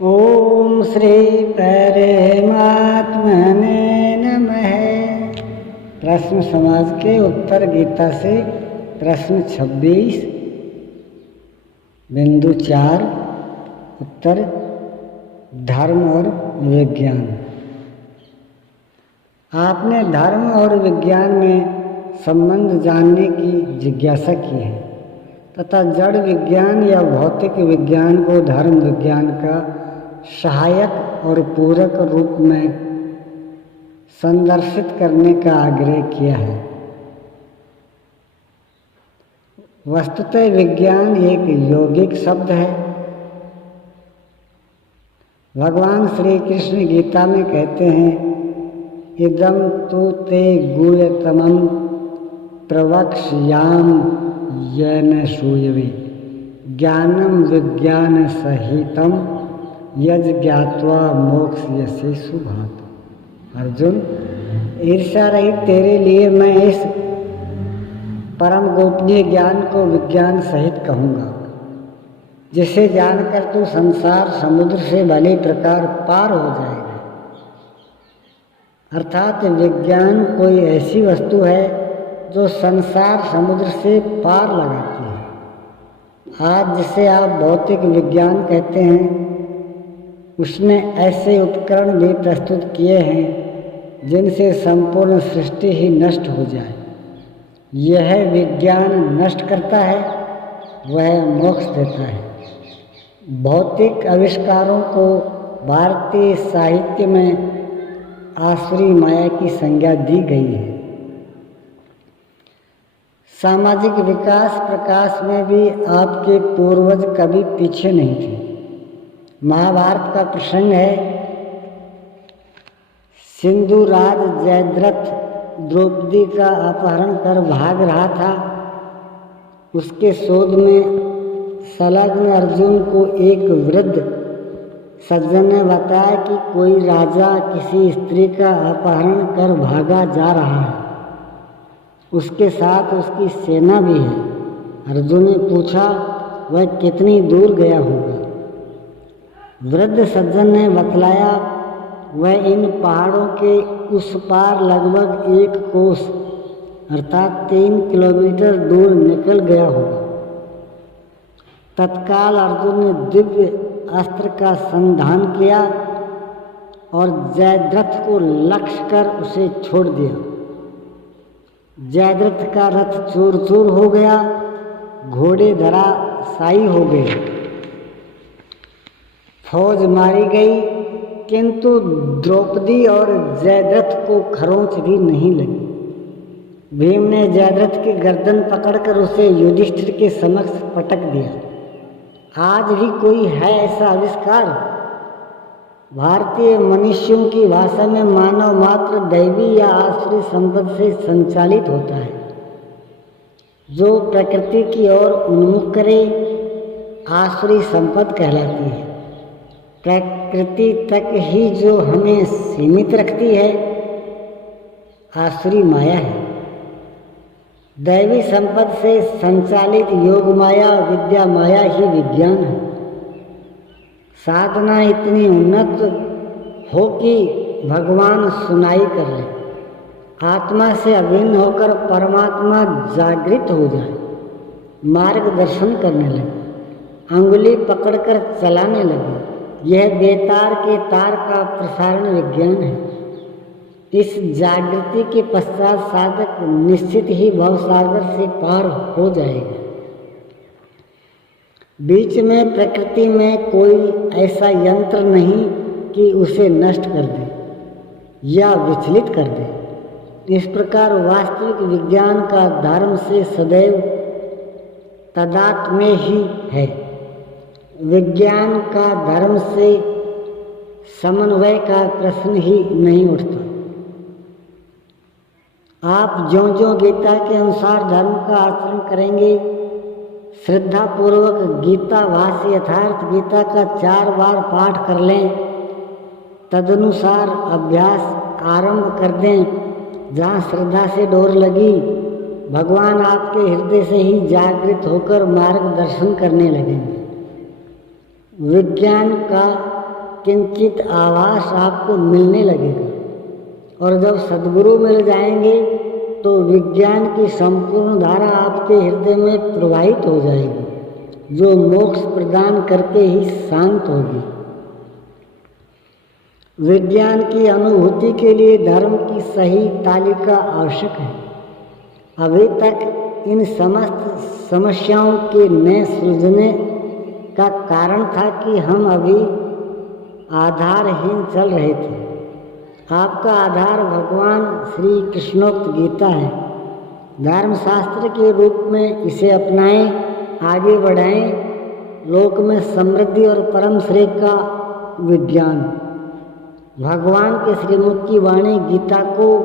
ओम श्री परमात्मने नमः। प्रश्न समाज के उत्तर गीता से प्रश्न 26 बिंदु 4 उत्तर धर्म और विज्ञान। आपने धर्म और विज्ञान में संबंध जानने की जिज्ञासा की है तथा जड़ विज्ञान या भौतिक विज्ञान को धर्म विज्ञान का सहायक और पूरक रूप में संदर्शित करने का आग्रह किया है। वस्तुतः विज्ञान एक यौगिक शब्द है। भगवान श्री कृष्ण गीता में कहते हैं, इदं तु ते गुह्यतमं प्रवक्ष्याम येन श्रूयते ज्ञानम विज्ञान सहितम यज ज्ञात्वा मोक्ष्यसे शुभात्। अर्जुन, ईर्ष्या रहित तेरे लिए मैं इस परम गोपनीय ज्ञान को विज्ञान सहित कहूँगा, जिसे जानकर तू संसार समुद्र से भली प्रकार पार हो जाएगा। अर्थात विज्ञान कोई ऐसी वस्तु है जो संसार समुद्र से पार लगाती है। आज जिसे आप भौतिक विज्ञान कहते हैं, उसमें ऐसे उपकरण भी प्रस्तुत किए हैं जिनसे संपूर्ण सृष्टि ही नष्ट हो जाए। यह विज्ञान नष्ट करता है, वह मोक्ष देता है। भौतिक आविष्कारों को भारतीय साहित्य में आसुरी माया की संज्ञा दी गई है। सामाजिक विकास प्रकाश में भी आपके पूर्वज कभी पीछे नहीं थे। महाभारत का प्रसंग है, सिंधु राज जयद्रथ द्रौपदी का अपहरण कर भाग रहा था। उसके शोध में संलग्न अर्जुन को एक वृद्ध सज्जन ने बताया कि कोई राजा किसी स्त्री का अपहरण कर भागा जा रहा है, उसके साथ उसकी सेना भी है। अर्जुन ने पूछा, वह कितनी दूर गया होगा? वृद्ध सज्जन ने बतलाया, वह इन पहाड़ों के उस पार लगभग 1 कोस अर्थात 3 किलोमीटर दूर निकल गया होगा। तत्काल अर्जुन ने दिव्य अस्त्र का संधान किया और जयद्रथ को लक्ष्य कर उसे छोड़ दिया। जयद्रथ का रथ चूर चूर हो गया, घोड़े धराशायी हो गए, फौज मारी गई, किंतु द्रौपदी और जयद्रथ को खरोंच भी नहीं लगी। भीम ने जयद्रथ की गर्दन पकड़कर उसे युधिष्ठिर के समक्ष पटक दिया। आज भी कोई है ऐसा आविष्कार? भारतीय मनुष्यों की भाषा में मानव मात्र दैवी या आसुरी संपत्ति से संचालित होता है। जो प्रकृति की ओर उन्मुख करे, आसुरी संपत्ति कहलाती है। प्रकृति तक ही जो हमें सीमित रखती है, आसुरी माया है। दैवी संपत्ति से संचालित योग माया, विद्या माया ही विज्ञान है। साधना इतनी उन्नत हो कि भगवान सुनाई कर रहे, आत्मा से अभिन्न होकर परमात्मा जागृत हो जाए, मार्गदर्शन करने लगे, अंगुली पकड़कर चलाने लगे। यह बेतार के तार का प्रसारण विज्ञान है। इस जागृति के पश्चात साधक निश्चित ही भवसागर से पार हो जाएगा। बीच में प्रकृति में कोई ऐसा यंत्र नहीं कि उसे नष्ट कर दे या विचलित कर दे। इस प्रकार वास्तविक विज्ञान का धर्म से सदैव तादात्म्य ही है। विज्ञान का धर्म से समन्वय का प्रश्न ही नहीं उठता। आप ज्यों-ज्यों गीता के अनुसार धर्म का आचरण करेंगे, श्रद्धा पूर्वक गीता भाष्य यथार्थ गीता का 4 बार पाठ कर लें, तदनुसार अभ्यास आरंभ कर दें। जहाँ श्रद्धा से डोर लगी, भगवान आपके हृदय से ही जागृत होकर मार्गदर्शन करने लगेंगे। विज्ञान का किंचित आभास आपको मिलने लगेगा। और जब सद्गुरु मिल जाएंगे तो विज्ञान की संपूर्ण धारा आपके हृदय में प्रवाहित हो जाएगी, जो मोक्ष प्रदान करके ही शांत होगी। विज्ञान की अनुभूति के लिए धर्म की सही तालिका आवश्यक है। अभी तक इन समस्त समस्याओं के न सुलझने का कारण था कि हम अभी आधारहीन चल रहे थे। आपका आधार भगवान श्री कृष्णोक्त गीता है। धर्मशास्त्र के रूप में इसे अपनाएं, आगे बढ़ाएं। लोक में समृद्धि और परम श्रेय का विज्ञान। भगवान के श्रीमुख की वाणी गीता को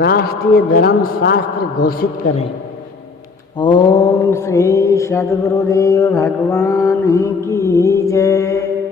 राष्ट्रीय धर्म शास्त्र घोषित करें। ओम श्री सद्गुरुदेव भगवान की जय।